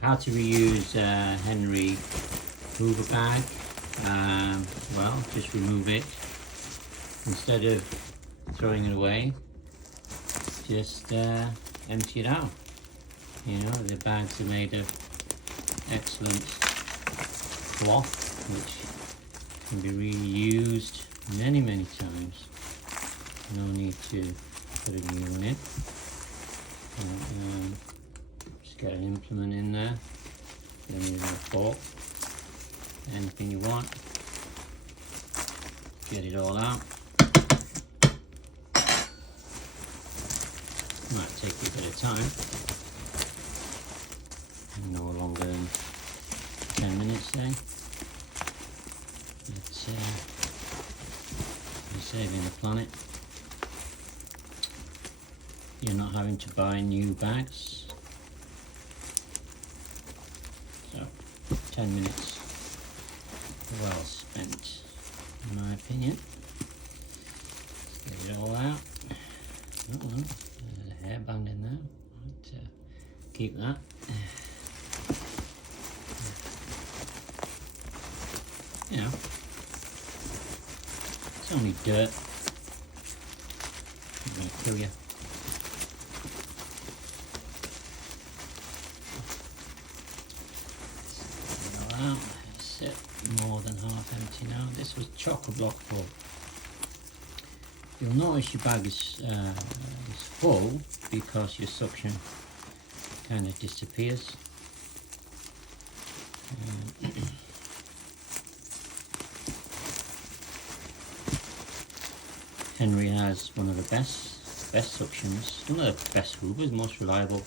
How to reuse Henry hoover bag. Well, just remove it. Instead of throwing it away, just empty it out. You know, the bags are made of excellent cloth, which can be reused many times. No need to put a new one in. Just get an implement in there, then use a fork, anything you want, get it all out. Might take you a bit of time, no longer than 10 minutes say. But you're saving the planet. You're not having to buy new bags. So 10 minutes well spent, in my opinion. Let's get it all out. Oh, well, there's a hairband in there. Right, keep that. You know, it's only dirt. Not going to kill you. That's it, more than half empty now. This was chock-a-block full. You'll notice your bag is full because your suction kind of disappears. Henry has one of the best suctions, one of the best hoovers, most reliable.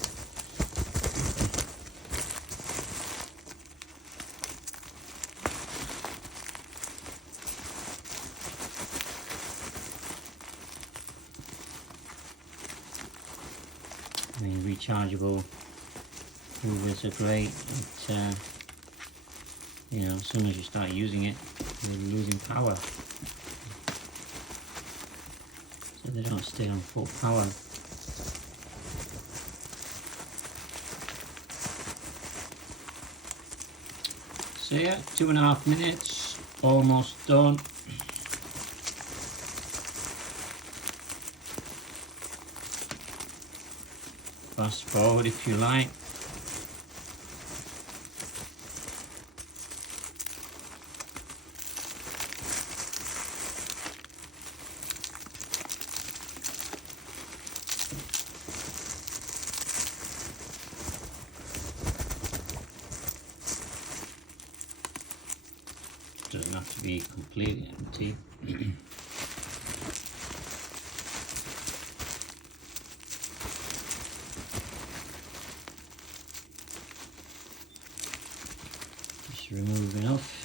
I mean, rechargeable hoovers are great, but you know, as soon as you start using it, you're losing power. So they don't stay on full power. So yeah, 2.5 minutes, almost done. Fast forward if you like. Doesn't have to be completely empty. Just remove enough.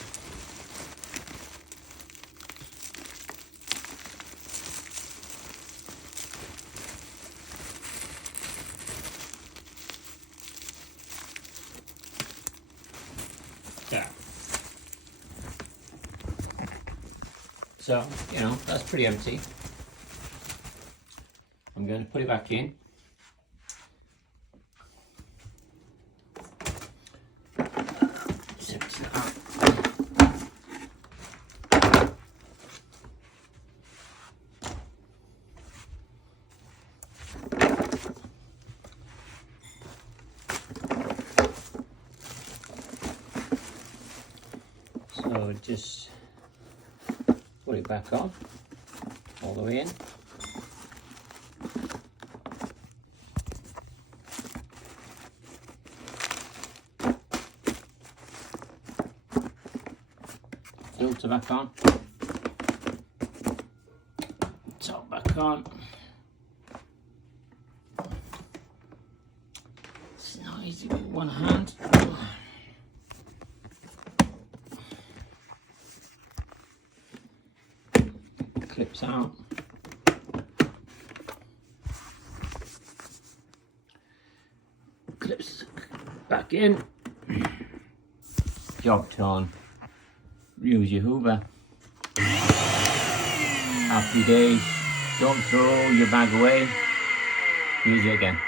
There. So, you know, that's pretty empty. I'm going to put it back in. Zip it out. So just put it back on, all the way in. Filter back on. Top back on. It's not easy with one hand. Clips out. Clips back in. Job done. Use your hoover. Happy days. Don't throw your bag away. Use it again.